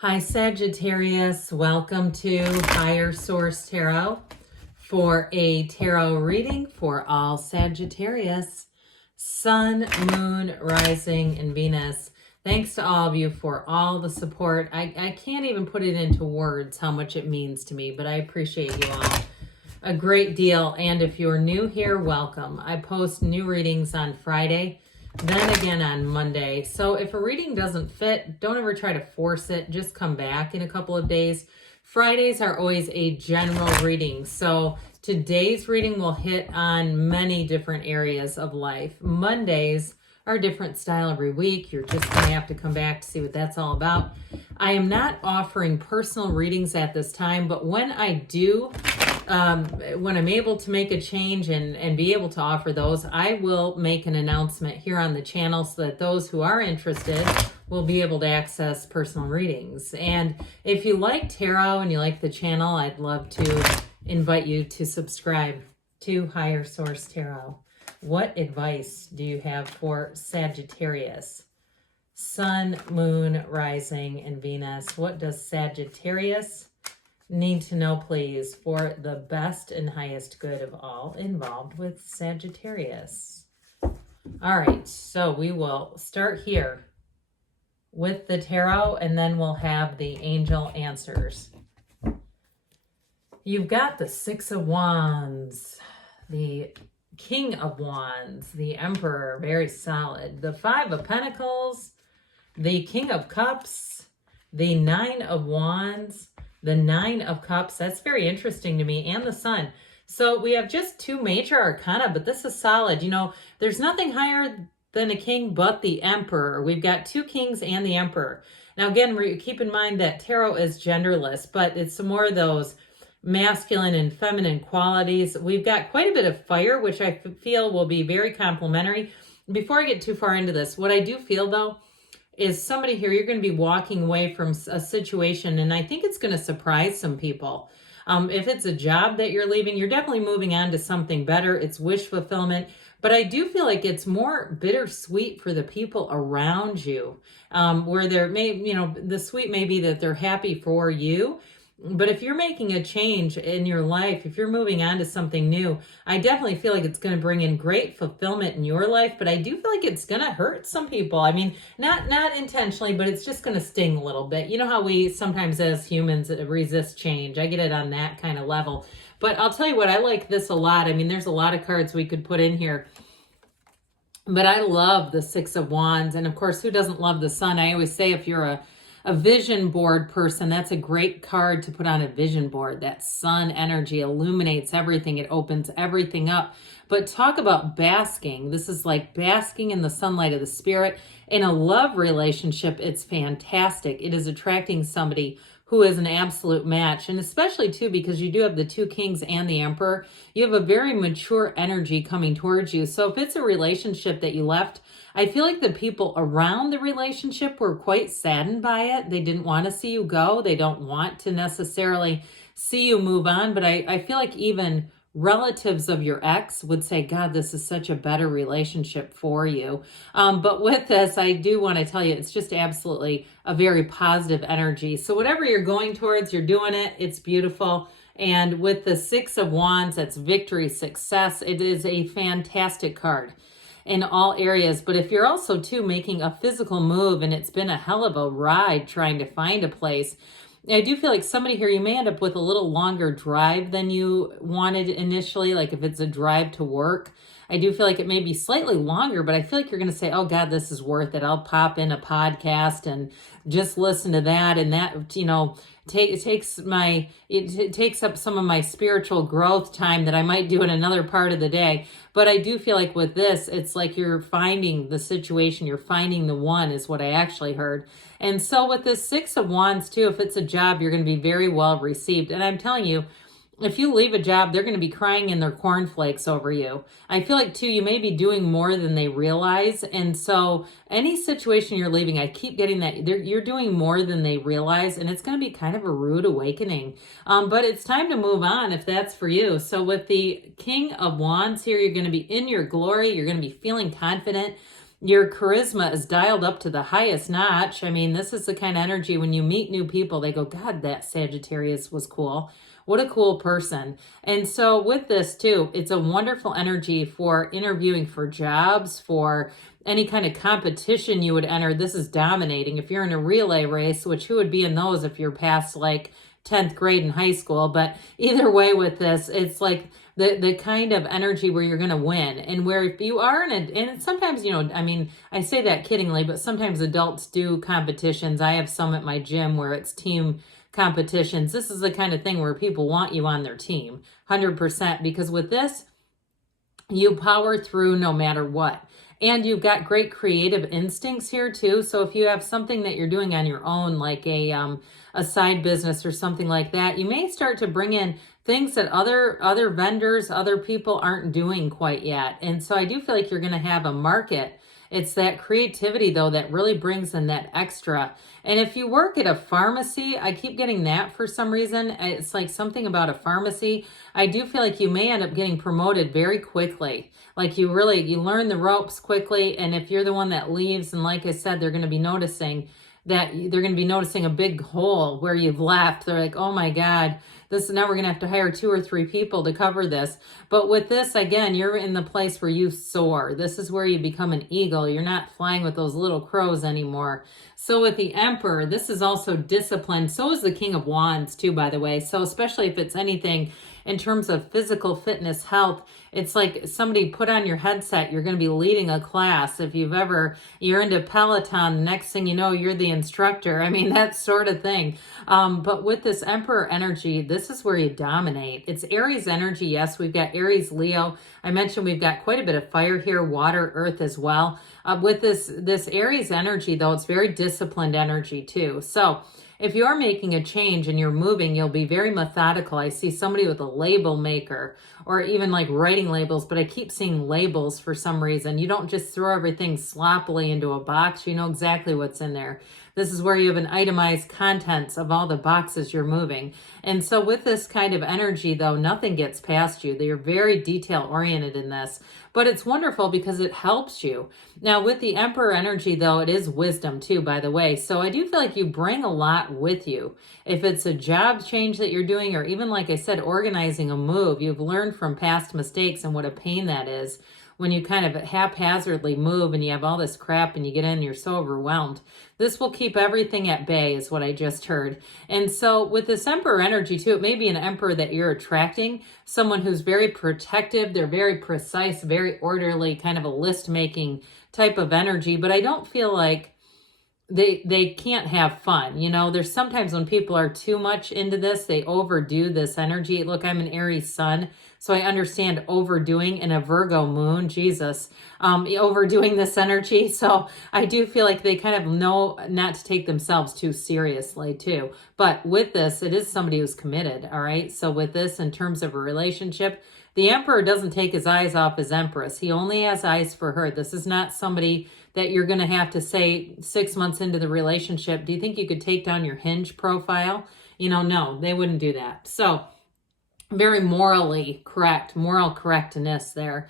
Hi Sagittarius, welcome to Higher Source Tarot for a tarot reading for all Sagittarius, Sun, Moon, Rising, and Venus. Thanks to all of you for all the support. I can't even put it into words how much it means to me, but I appreciate you all a great deal. And if you're new here, welcome. I post new readings on Friday, then again on Monday. So if a reading doesn't fit, don't ever try to force it. Just come back in a couple of days. Fridays are always a general reading. So today's reading will hit on many different areas of life. Mondays are a different style every week. You're just going to have to come back to see what that's all about. I am not offering personal readings at this time, but when I do, when I'm able to make a change and be able to offer those, I will make an announcement here on the channel so that those who are interested will be able to access personal readings. And if you like tarot and you like the channel, I'd love to invite you to subscribe to Higher Source Tarot. What advice do you have for Sagittarius? Sun, Moon, Rising, and Venus. What does Sagittarius need to know, please, for the best and highest good of all involved with Sagittarius? All right, so we will start here with the tarot, and then we'll have the angel answers. You've got the Six of Wands, the King of Wands, the Emperor, very solid, the Five of Pentacles, the King of Cups, the Nine of Wands, the Nine of Cups. That's very interesting to me, and the Sun. So we have just two major arcana, but this is solid. You know, there's nothing higher than a king but the Emperor. We've got two kings and the Emperor. Now, again, keep in mind that tarot is genderless, but it's more of those masculine and feminine qualities. We've got quite a bit of fire, which I feel will be very complementary. Before I get too far into this, what I do feel, though, is somebody here, you're going to be walking away from a situation, and I think it's going to surprise some people. If it's a job that you're leaving, you're definitely moving on to something better. It's wish fulfillment. But I do feel like it's more bittersweet for the people around you, where there may, you know, the sweet may be that they're happy for you. But if you're making a change in your life, if you're moving on to something new, I definitely feel like it's going to bring in great fulfillment in your life. But I do feel like it's going to hurt some people. I mean, not intentionally, but it's just going to sting a little bit. You know how we sometimes as humans resist change. I get it on that kind of level. But I'll tell you what, I like this a lot. I mean, there's a lot of cards we could put in here. But I love the Six of Wands. And of course, who doesn't love the Sun? I always say if you're a vision board person, that's a great card to put on a vision board. That sun energy illuminates everything. It opens everything up. But talk about basking. This is like basking in the sunlight of the spirit. In a love relationship, it's fantastic. It is attracting somebody who is an absolute match. And especially, too, because you do have the two kings and the Emperor, you have a very mature energy coming towards you. So if it's a relationship that you left, I feel like the people around the relationship were quite saddened by it. They didn't want to see you go. They don't want to necessarily see you move on. But I feel like even relatives of your ex would say, God, this is such a better relationship for you. But with this, I do want to tell you, it's just absolutely a very positive energy. So whatever you're going towards, you're doing it. It's beautiful. And with the Six of Wands, that's victory, success. It is a fantastic card in all areas. But if you're also, too, making a physical move and it's been a hell of a ride trying to find a place, I do feel like somebody here, you may end up with a little longer drive than you wanted initially. Like if it's a drive to work, I do feel like it may be slightly longer, but I feel like you're going to say, oh God, this is worth it. I'll pop in a podcast and just listen to that. And that, you know, it takes up some of my spiritual growth time that I might do in another part of the day. But I do feel like with this, it's like you're finding the situation, you're finding the one is what I actually heard. And so with this Six of Wands too, if it's a job, you're going to be very well received. And I'm telling you, if you leave a job, they're going to be crying in their cornflakes over you. I feel like, too, you may be doing more than they realize. And so any situation you're leaving, I keep getting that you're doing more than they realize. And it's going to be kind of a rude awakening. But it's time to move on if that's for you. So with the King of Wands here, you're going to be in your glory. You're going to be feeling confident. Your charisma is dialed up to the highest notch. I mean, this is the kind of energy when you meet new people, they go, God, that Sagittarius was cool. What a cool person. And so with this too, it's a wonderful energy for interviewing for jobs, for any kind of competition you would enter. This is dominating. If you're in a relay race, which who would be in those if you're past like 10th grade in high school? But either way with this, it's like the kind of energy where you're going to win, and where if you are in a, and sometimes, you know, I mean, I say that kiddingly, but sometimes adults do competitions. I have some at my gym where it's team competitions. This is the kind of thing where people want you on their team 100%, because with this, you power through no matter what. And you've got great creative instincts here too. So if you have something that you're doing on your own, like a side business or something like that, you may start to bring in things that other vendors, other people aren't doing quite yet. And so I do feel like you're going to have a market. It's that creativity though that really brings in that extra. And if you work at a pharmacy, I keep getting that for some reason. It's like something about a pharmacy. I do feel like you may end up getting promoted very quickly. Like you learn the ropes quickly. And if you're the one that leaves, and like I said, they're going to be noticing a big hole where you've left. They're like, oh my God, now we're going to have to hire 2 or 3 people to cover this. But with this, again, you're in the place where you soar. This is where you become an eagle. You're not flying with those little crows anymore. So with the Emperor, this is also discipline. So is the King of Wands too, by the way. So especially if it's anything in terms of physical fitness, health, it's like somebody put on your headset, you're going to be leading a class. If you're into Peloton, next thing you know, you're the instructor. I mean, that sort of thing. But with this Emperor energy, this is where you dominate. It's Aries energy. Yes, we've got Aries, Leo. I mentioned we've got quite a bit of fire here, water, earth as well. With this Aries energy, though, it's very disciplined energy too. So if you are making a change and you're moving, you'll be very methodical. I see somebody with a label maker, or even like writing labels, but I keep seeing labels for some reason. You don't just throw everything sloppily into a box. You know exactly what's in there. This is where you have an itemized contents of all the boxes you're moving. And so with this kind of energy, though, nothing gets past you. They're very detail oriented in this, but it's wonderful because it helps you. Now with the Emperor energy, though, it is wisdom too, by the way. So I do feel like you bring a lot with you. If it's a job change that you're doing, or even like I said, organizing a move, you've learned from past mistakes and what a pain that is when you kind of haphazardly move and you have all this crap and you get in and you're so overwhelmed. This will keep everything at bay is what I just heard. And so with this Emperor energy too, it may be an Emperor that you're attracting, someone who's very protective. They're very precise, very orderly, kind of a list-making type of energy. But I don't feel like they can't have fun. You know, there's sometimes when people are too much into this, they overdo this energy. Look, I'm an Aries sun, so I understand overdoing, and a Virgo moon, Jesus, overdoing this energy. So I do feel like they kind of know not to take themselves too seriously too. But with this, it is somebody who's committed, all right? So with this, in terms of a relationship, the Emperor doesn't take his eyes off his Empress. He only has eyes for her. This is not somebody that you're going to have to say 6 months into the relationship, do you think you could take down your Hinge profile? You know, no, they wouldn't do that. So very morally correct, moral correctness there.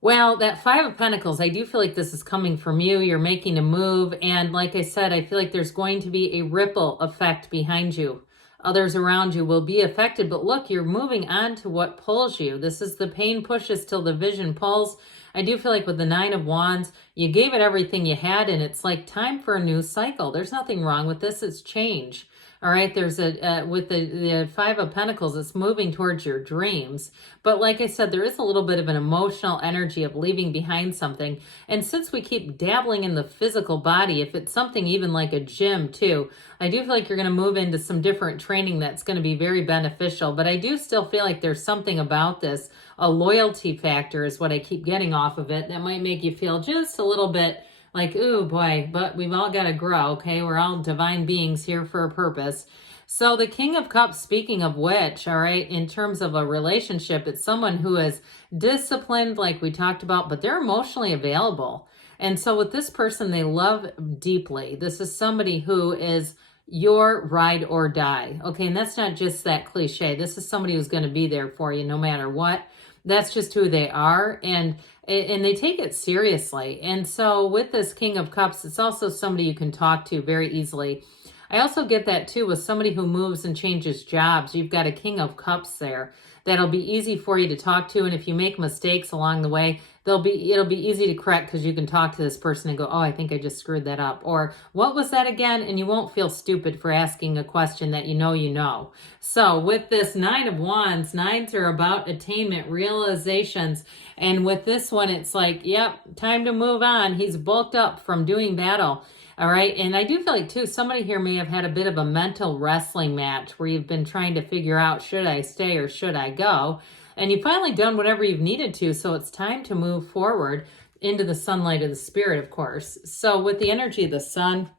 Well, that Five of Pentacles, I do feel like this is coming from you. You're making a move. And like I said, I feel like there's going to be a ripple effect behind you. Others around you will be affected. But look, you're moving on to what pulls you. This is the pain pushes till the vision pulls. I do feel like with the Nine of Wands, you gave it everything you had, and it's like time for a new cycle. There's nothing wrong with this. It's change. All right, there's with the Five of Pentacles, it's moving towards your dreams. But like I said, there is a little bit of an emotional energy of leaving behind something. And since we keep dabbling in the physical body, if it's something even like a gym too, I do feel like you're going to move into some different training that's going to be very beneficial. But I do still feel like there's something about this, a loyalty factor is what I keep getting off of it, that might make you feel just a little bit like, ooh, boy, but we've all got to grow, okay? We're all divine beings here for a purpose. So the King of Cups, speaking of which, all right, in terms of a relationship, it's someone who is disciplined, like we talked about, but they're emotionally available. And so with this person, they love deeply. This is somebody who is your ride or die, okay? And that's not just that cliche. This is somebody who's going to be there for you no matter what. That's just who they are, and they take it seriously. And so with this King of Cups, it's also somebody you can talk to very easily. I also get that too with somebody who moves and changes jobs. You've got a King of Cups there that'll be easy for you to talk to, and if you make mistakes along the way, it'll be easy to correct because you can talk to this person and go, oh, I think I just screwed that up, or what was that again? And you won't feel stupid for asking a question that you know. So with this Nine of Wands, nines are about attainment, realizations, and with this one, it's like, yep, time to move on. He's bulked up from doing battle. All right. And I do feel like, too, somebody here may have had a bit of a mental wrestling match where you've been trying to figure out, should I stay or should I go? And you've finally done whatever you've needed to. So it's time to move forward into the sunlight of the spirit, of course. So with the energy of the sun,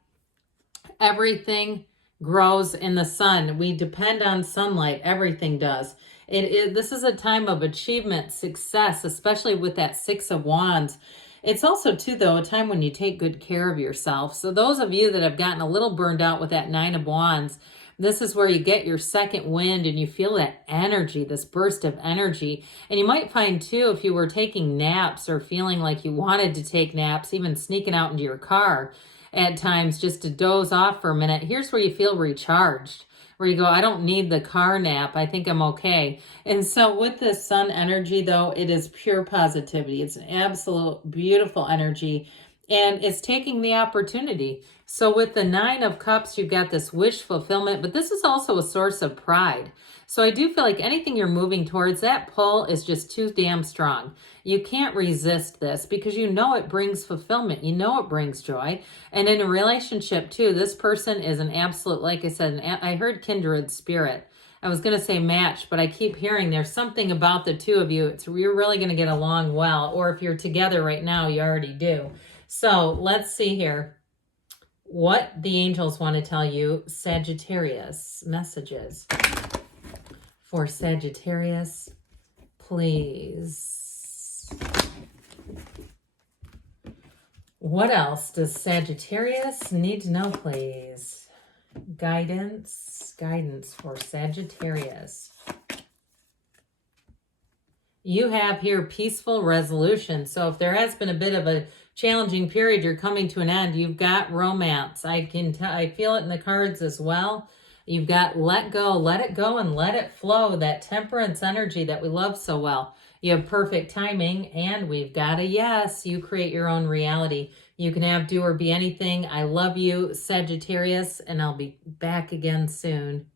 everything grows in the sun. We depend on sunlight. Everything does. This is a time of achievement, success, especially with that Six of Wands. It's also, too, though, a time when you take good care of yourself. So those of you that have gotten a little burned out with that Nine of Wands, this is where you get your second wind and you feel that energy, this burst of energy. And you might find, too, if you were taking naps or feeling like you wanted to take naps, even sneaking out into your car at times just to doze off for a minute, here's where you feel recharged, where you go, I don't need the car nap. I think I'm okay. And so with this sun energy, though, it is pure positivity. It's an absolute beautiful energy, and it's taking the opportunity. So with the Nine of Cups, you've got this wish fulfillment, but this is also a source of pride. So I do feel like anything you're moving towards, that pull is just too damn strong. You can't resist this because you know it brings fulfillment. You know it brings joy. And in a relationship, too, this person is an absolute, like I said, I heard kindred spirit. I was going to say match, but I keep hearing there's something about the two of you. You're really going to get along well. Or if you're together right now, you already do. So let's see here what the angels want to tell you. Sagittarius, messages for Sagittarius, please. What else does Sagittarius need to know, please? Guidance for Sagittarius. You have here peaceful resolution. So if there has been a bit of a challenging period, you're coming to an end. You've got romance. I feel it in the cards as well. You've got let go, let it go, and let it flow. That temperance energy that we love so well. You have perfect timing, and we've got a yes. You create your own reality. You can have do or be anything. I love you, Sagittarius, and I'll be back again soon.